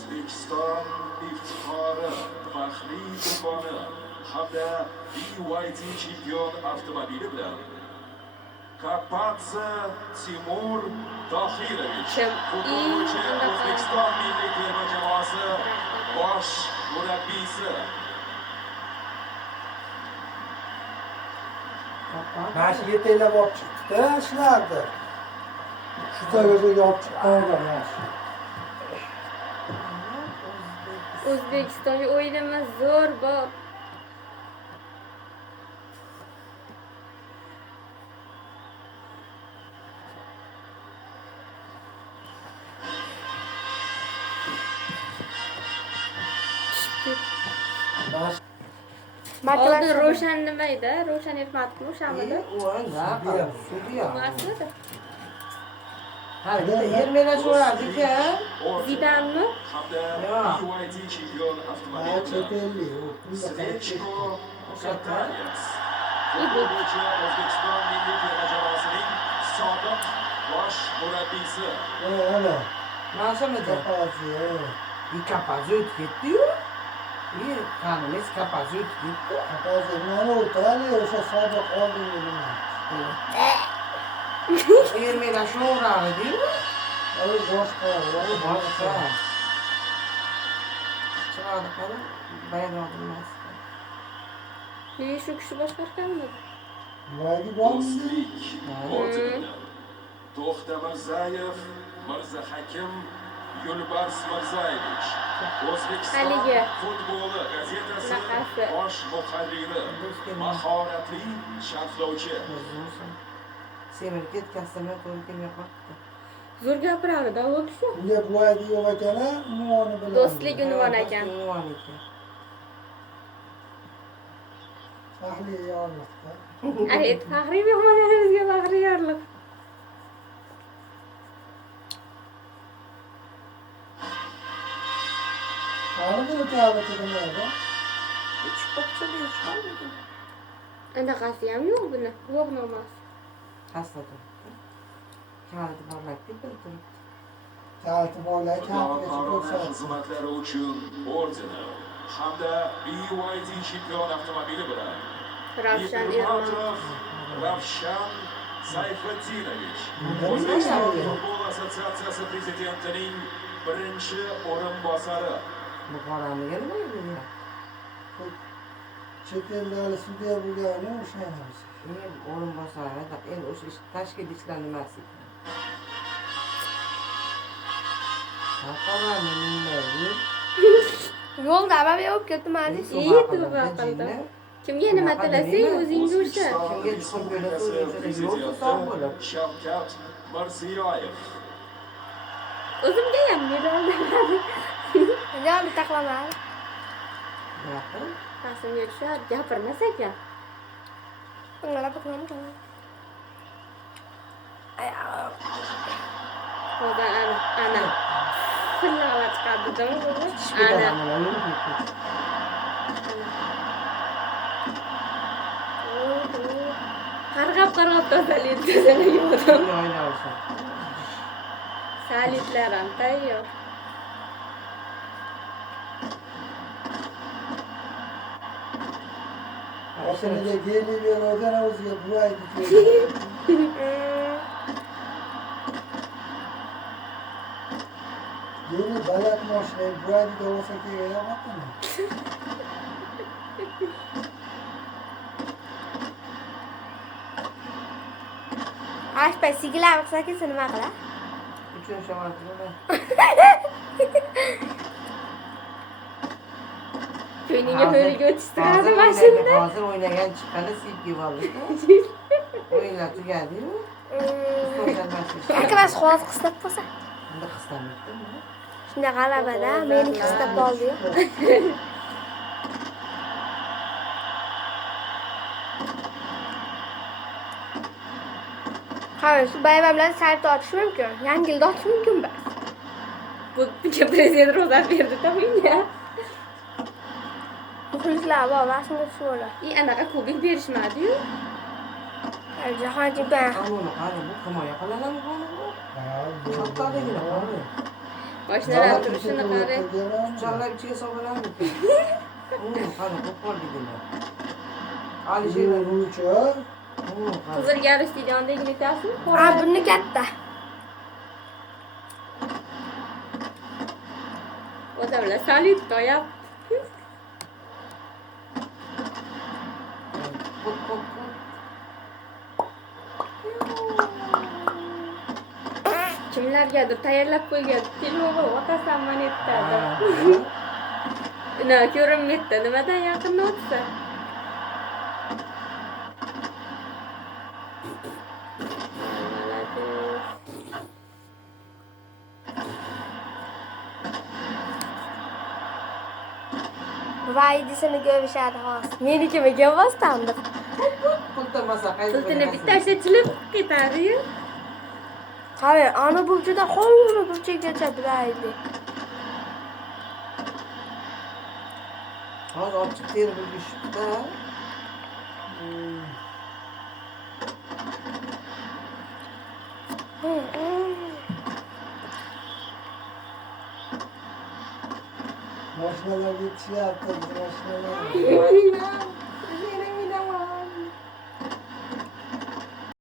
O'zbekiston iftixori faxriy do'koni hamda BYD chempion avtomobili bilan Karpatsa Timur Tohirovich futbolchi O'zbekiston milliy terma jamoasi bosh murabbiysi. Mana shu yetaklar olib chiqdi-da ishlardi. Shu joyga olib chiqqanlar yaxshi. O'zbekistonga o'yinimiz zo'r bor. Oldin Ro'shan nima edi? Ro'shan Ermatovmi o'shamidi? Nimasi? Ha, yermelash bo'lardi ekan. Zidanmi? Hamda BYD chempion avtomobili Svechko Katanets. Futbolchi O'zbekiston milliy terma jamoasining sobiq bosh murabbiysi. Ana. Mana shunday. Kapazı o'tib ketdi-yu. Qanimiz kapazı o'tib ketdi. Kapazı mana o'tadi, o'sha sobiq oldingi nima. Yermelash o'radi-yu. Ay boshqa. Chiqadi qani? Bayroq emas. Shu kishi boshqarganmi? Voydi bormi? Do'stlik ordeni. To'xtamirzayev Mirzahakim Yo'lbars Mirzayevich. O'zbekiston futboli gazetasi bosh muharriri, mahoratli sharhlovchi. Semir ketkazsam to'g'ri kelmay qolibdi. Zo'r gapiradi-da u kishi. Unga voydi yo'q ekan-a, unvoni bilan. Do'stlik unvoni ekan. Faxriy yorliqda. Ayt, faxriy mehmonlarimizga faxriy yorliq. Qani o'tadi deganlarda. Anaqasi ham yo'q buni. Yo'q namoz. Hasta turibdi. Kaliti borlar deb turibdi. Kaliti borlar xizmatlari uchun ordeni hamda BYD chempion avtomobili bilan Ravshan Ermatov Ravshan Sayfetdinovich O'zbekiston futbol assotsiatsiyasi prezidentining birinchi o'rinbosari. Buxoromiga nima edi? Chet ellarda sudya bo'lgani o'shamiz. O'rinbosari, endi o'sha tashkil ishlar nimasi? Buxoromi nima? Yo'lda araba olib ketdim hali. Kimga nima tilasang o'zingga o'sha. Kimga chiqib bo'ladi, yo'lda sog' bo'lib. Shavkat Mirziyoyev. O'zimga ham medal beradi. Medal taqlamadi. Yaqin. Qasimga tushadi, gapirmas ekan. Unga bakmam. Hozir ana. Pullala chiqadi-da. Qarg'ab tozalaydi odam. Salitlar ham tayyor. Osmonga geli bergan o'ziga voydi. Yeni balet moshina voydi da olsa kerak emasmi? Ashpa sigla qilsak nima qila? Uchun shamol qiladi. Ko'yniga hurga o'tishtiradi mashinada. Hozir o'ynagan chiqqani sevgi bo'ldi. O'yinlar tugadi-yu. Akras xo'roz qistab qo'ysa. Unda qistamadi. Shunda g'alabada meni qistab oldi-yu. Qarang, shu bayram bilan sayt otish mumkin. Yangi yilda otish mumkin-mi? Bu prezident ro'zab berdi-da menga. Muxlislar bor, rasmga tushib oladi. Anaqa kubik berishmadi-yu. Jahon chempioni. Qanuni qani bu himoya qiladimi buni? Kattaligini qani. Mashinalar turishini qara. Canlar içine sokulan mı? Hadi kopar gidiyorlar. Alişehir'e Buncha. Qizilga stadiondagi netasini Ha buni katta. Odamlar salyut qo'yapti. Put put Kimlargadir tayyorlab qo'ygan telefon otasam mana etadi. Ko'rinmayapti. Nimadan yaqinda o'tsa. Vaydisini görüşadi hozir. Menikimiga bostamdi. Pultamasa Pultini bittasi chilib ketadi-yu. Qara, ana burchida hovli burchagacha biraydi. Hozir ochiq teri bilishibdi. Mashinalar yetishyapti, mashinalar.